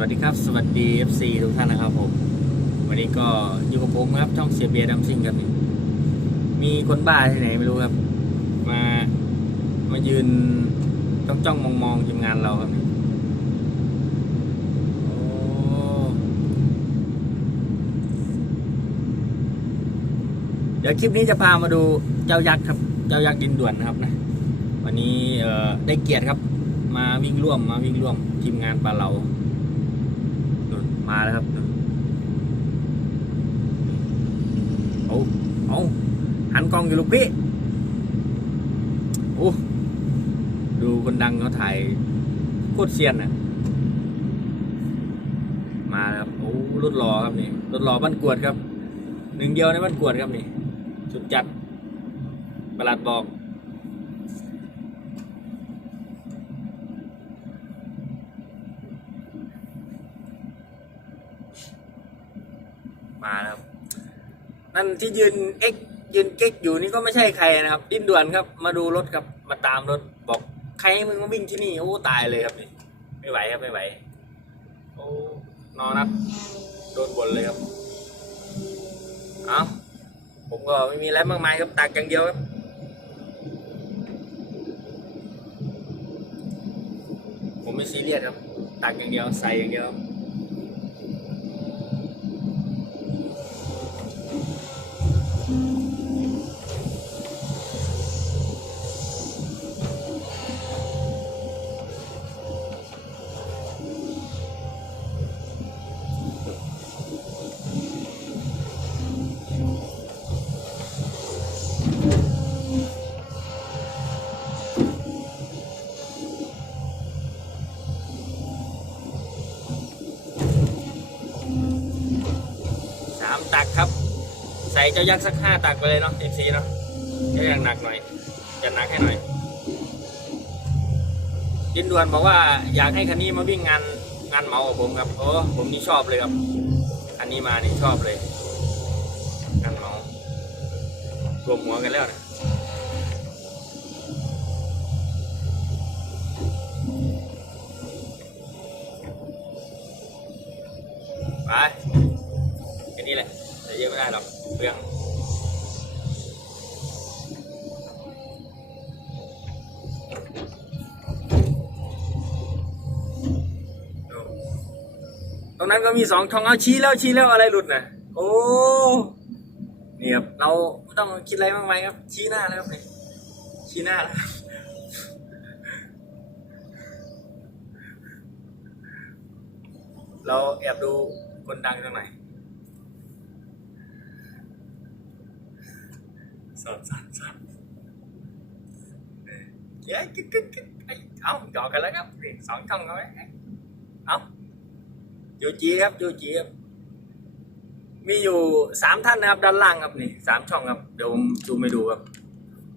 วัสดีครับ สวัสดี FC ทุกท่านนะครับผม วันนี้ก็อยู่กับผมครับช่องเสียเบียร์ดัมซิงครับมีคนบ้าที่ไหนไม่รู้ครับ มามายืนจ้องจ้องมองมองทีมงานเราครับเดี๋ยวคลิปนี้จะพามาดูเจ้ายักษ์ครับ เจ้ายักษ์ดินด่วนนะครับนะ วันนี้ได้เกียรติครับ มาวิ่งร่วมมาวิ่งร่วมทีมงานปลาเรานู่น มาแล้วครับเอาเอาหันกล้องอยู่ลูกพี่โอ้ดูคนดังเขาถ่ายโคตรเซียนอะ มาแล้วครับโอ้รถรอครับนี่รถรอบ้านกวดครับ หนึ่งเดียวในบ้านกวดครับนี่ สุดจัดประหลัดบอก มาแล้วครับ นั่นที่ยืนเอ็กยืนเก๊กอยู่นี่ก็ไม่ใช่ใครนะครับดิ้นด่วนครับ มาดูรถครับ มาตามรถบอกใครให้มึงมาวิ่งที่นี่โอ้ตายเลยครับนี่ไม่ไหวครับไม่ไหวโอ้นอนนัดโดนบนเลยครับเอาผมก็ไม่มีอะไรมากมายครับตักอย่างเดียวครับผมไม่ซีเรียสครับตักอย่างเดียวใส่อย่างเดียว เจ้ายักษ์สักห้าตักไปเลยเนาะเอฟซีเนาะก็ยังหนักหน่อยจะหนักให้หน่อยดินด่วนบอกว่าอยากให้คันนี้มาวิ่งงานงานเมากับผมครับโอ้ผมนี่ชอบเลยครับคันนี้มานี่ชอบเลยงานเมารวมหัวกันแล้วนะไปแค่นี้แหละ เยอะไม่ได้หรอกเปลืองตรงนั้นก็มีสองช่องเอาชี้แล้วชี้แล้วอะไรหลุดนะโอ้เนี่ยครับเราต้องคิดอะไรมากมายครับ ชี้หน้าแล้วครับชี้หน้าแล้วเราแอบดูคนดังตรงไหนอย สอนสอนสอนเออเย้กึ๊กกึ๊กกึ๊กเอ้ยเอาจอกันแล้วครับนี่สองช่องเอาไว้เอาจูจีครับจูจีครับมีอยู่สามท่านนะครับ ด้านล่างครับนี่สามช่องครับ เดี๋ยวผมซูมไปดูครับ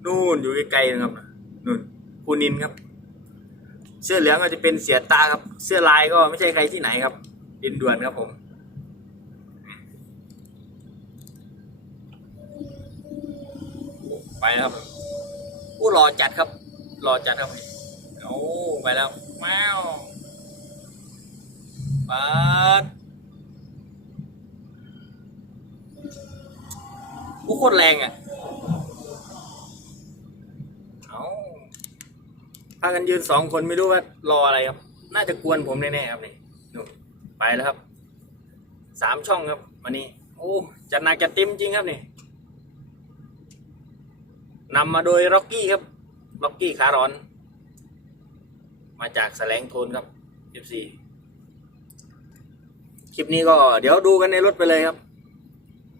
นู่นอยู่ไกลๆนะครับนู่นคูนินครับ เสื้อเหลืองก็จะเป็นเสียตาครับ เสื้อลายก็ไม่ใช่ใครที่ไหนครับดินด่วนครับผม ไปแล้วครับผู้รอจัดครับ รอจัดครับโอ้ไปแล้วแมวปัดผู้โคตรแรงอะเอาพากันยืนสองคนไม่รู้ว่ารออะไรครับ น่าจะกวนผมแน่ๆครับนี่นู่นไปแล้วครับ สามช่องครับวันนี้ โอ้จัดหนักจัดเต็มจริงครับนี่ นำมาโดยร็อกกี้ครับร็อกกี้ขาร้อน มาจากแสลงโทนครับ F4 คลิปนี้ก็เดี๋ยวดูกันในรถไปเลยครับ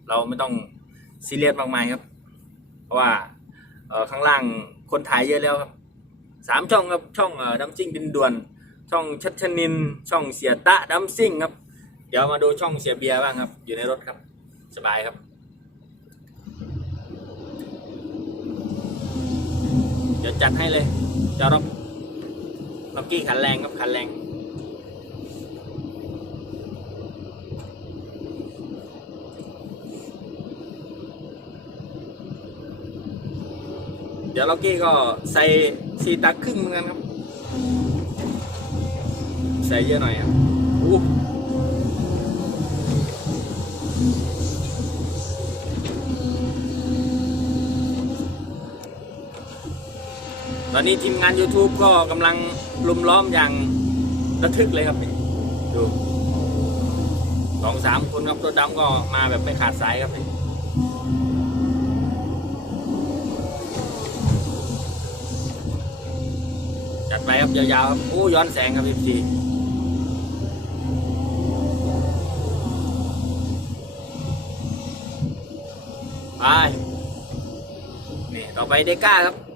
เราไม่ต้องซีเรียสมากมายครับ เพราะว่าข้างล่างคนถ่ายเยอะแล้วครับสามช่องครับช่องดัมซิ่งดินด่วน ช่องชัชนิน ช่องเสียตะดัมซิ่งครับ เดี๋ยวมาดูช่องเสียเบียร์บ้างครับ อยู่ในรถครับ สบายครับ เดี๋ยวจัดให้เลยจะร็อกล็อกกี้ขันแรงครับขันแรง เดี๋ยวล็อกกี้ก็ใส่สีตักครึ่งเหมือนกันครับ ใส่เยอะหน่อยครับโอ้ ตอนนี้ทีมงาน YouTube ก็กำลังลุมล้อมอย่างระทึกเลยครับนี่ดูสองสามคนครับรถดำก็มาแบบไม่ขาดสายครับนี่จัดไปครับยาวๆครับโอ้ย้อนแสงครับพี่ไปนี่ต่อไปเดก้าครับ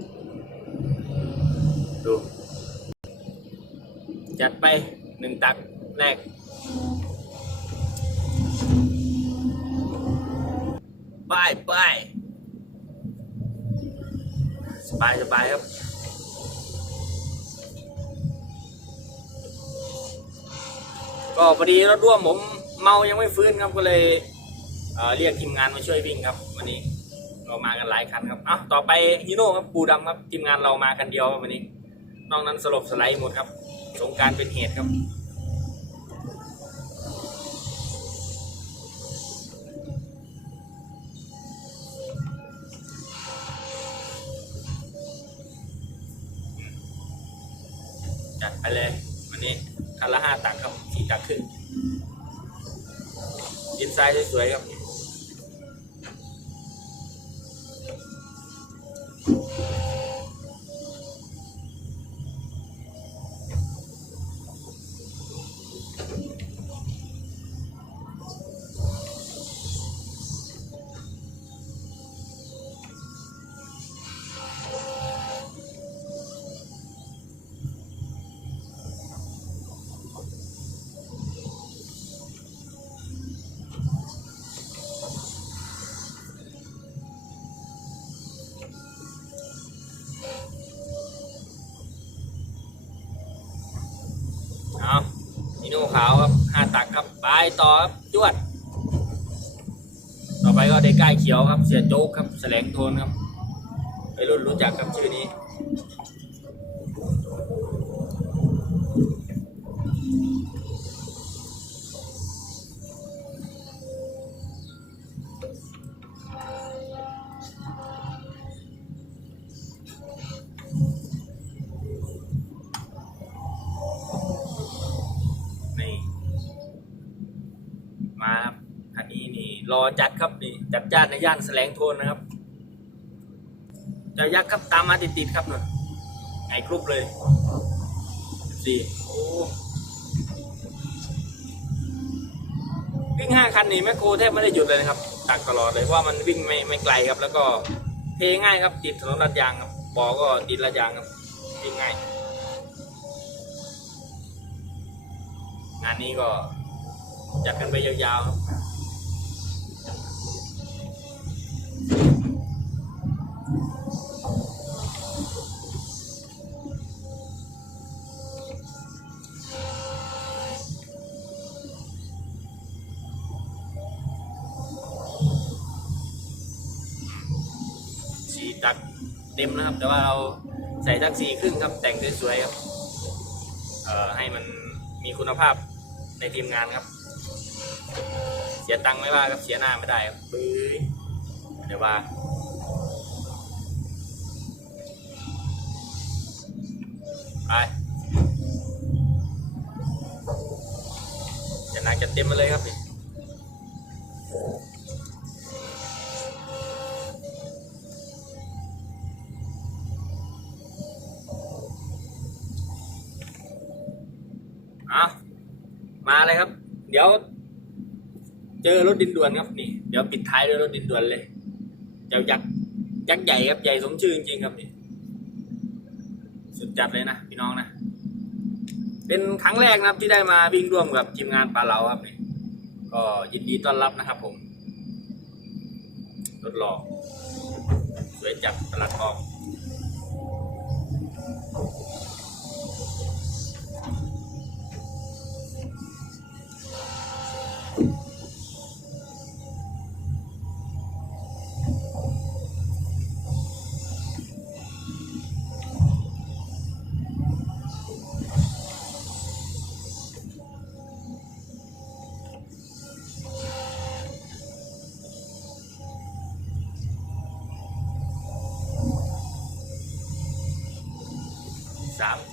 ไปไปสบายสบายครับก็พอดีรถร่วมผมเมายังไม่ฟื้นครับก็เลยเเรียกทีมงานมาช่วยวิ่งครับ วันนี้เรามากันหลายคันครับอะต่อไปฮีโน่ครับปูดำครับทีมงานเรามากันเดียววันนี้นอกนั้นสลบสไลด์หมดครับ สงการเป็นเหตุครับ ไปเลย วันนี้คันละห้าตักครับสี่ตักขึ้นดินทรายสวยๆครับ ต่อจวด ต่อไปก็ได้ใกล้เขียวครับ เสียโจ๊กครับแสลงโทนครับไปรุ่นรู้จักครับชื่อนี้ รอจัดครับนี่จัดจ้านในย่านแสลงโทนนะครับจะยักษ์ครับตามมาติดๆครับน่ะไงกรุ๊ปเลยสี่โอ้วิ่งห้าคันนี่แมคโครแทบไม่ได้หยุดเลยนะครับตักตลอดเลยเพราะว่ามันวิ่งไม่ไม่ไกลครับ แล้วก็เทง่ายครับ ติดถนนลาดยางครับบอก็ติดลาดยางครับวิ่งง่าย งานนี้ก็จัดกันไปยาวๆครับ เต็มนะครับ แต่ว่าเราใส่ทักสี่ครึ่งครับ แต่งสวยๆครับเอ่อให้มันมีคุณภาพในทีมงานครับ เสียตังค์ไม่ว่าครับ เสียหน้าไม่ได้ครับปื้ยเดี๋ยวว่าไปจะหนักจะเต็มมาเลยครับนี่ อามาเลยครับ เดี๋ยว เจอรถดินด่วนครับนี่ เดี๋ยวปิดท้ายด้วยรถดินด่วนเลยเจ้ายักษ์ยักษ์ใหญ่ครับใหญ่สมชื่อจริงๆครับนี่สุดจัดเลยนะพี่น้องนะเป็นครั้งแรกนะครับที่ได้มาวิ่งร่วมกับทีมงานปลาเหลาครับนี่ก็ยินดีต้อนรับนะครับผมรถหล่อสวยจัดตลาดทอง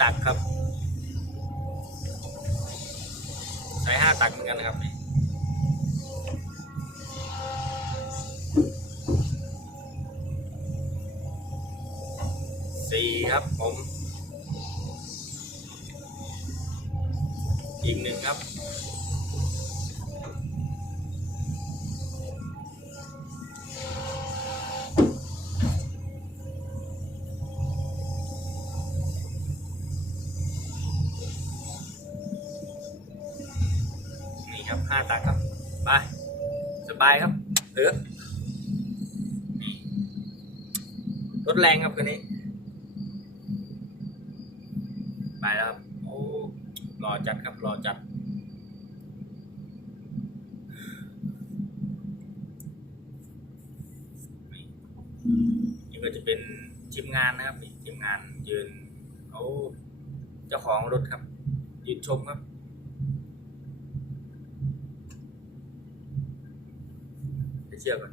ตักครับใส่ห้าตักเหมือนกันนะครับนี่สี่ครับผม อีกหนึ่งครับ ห้าตักครับไปสบายครับเออนี่รถแรงครับคันนี้ ไปแล้วครับโอ้รอจัดครับรอจัดนี่ก็จะเป็นทีมงานนะครับทีมงานยืนโอ้เจ้าของรถครับยืนชมครับ ไป เชื่อก่อน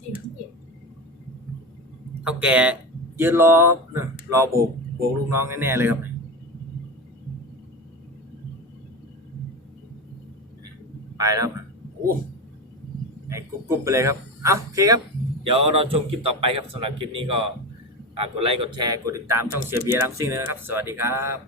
ที่น้ำเย็นเท่าแกยืนรอเนี่ยรอโบกโบกลูกน้องแน่ๆเลยครับเนี่ยไปแล้วครับโอ้ไอ้กุ๊บกุ๊บไปเลยครับเอาโอเคครับ เดี๋ยวเราชมคลิปต่อไปครับสำหรับคลิปนี้ก็ฝากกดไลค์กดแชร์กดติดตามช่องเสียเบียร์รัมซิ่งเลยนะครับ สวัสดีครับ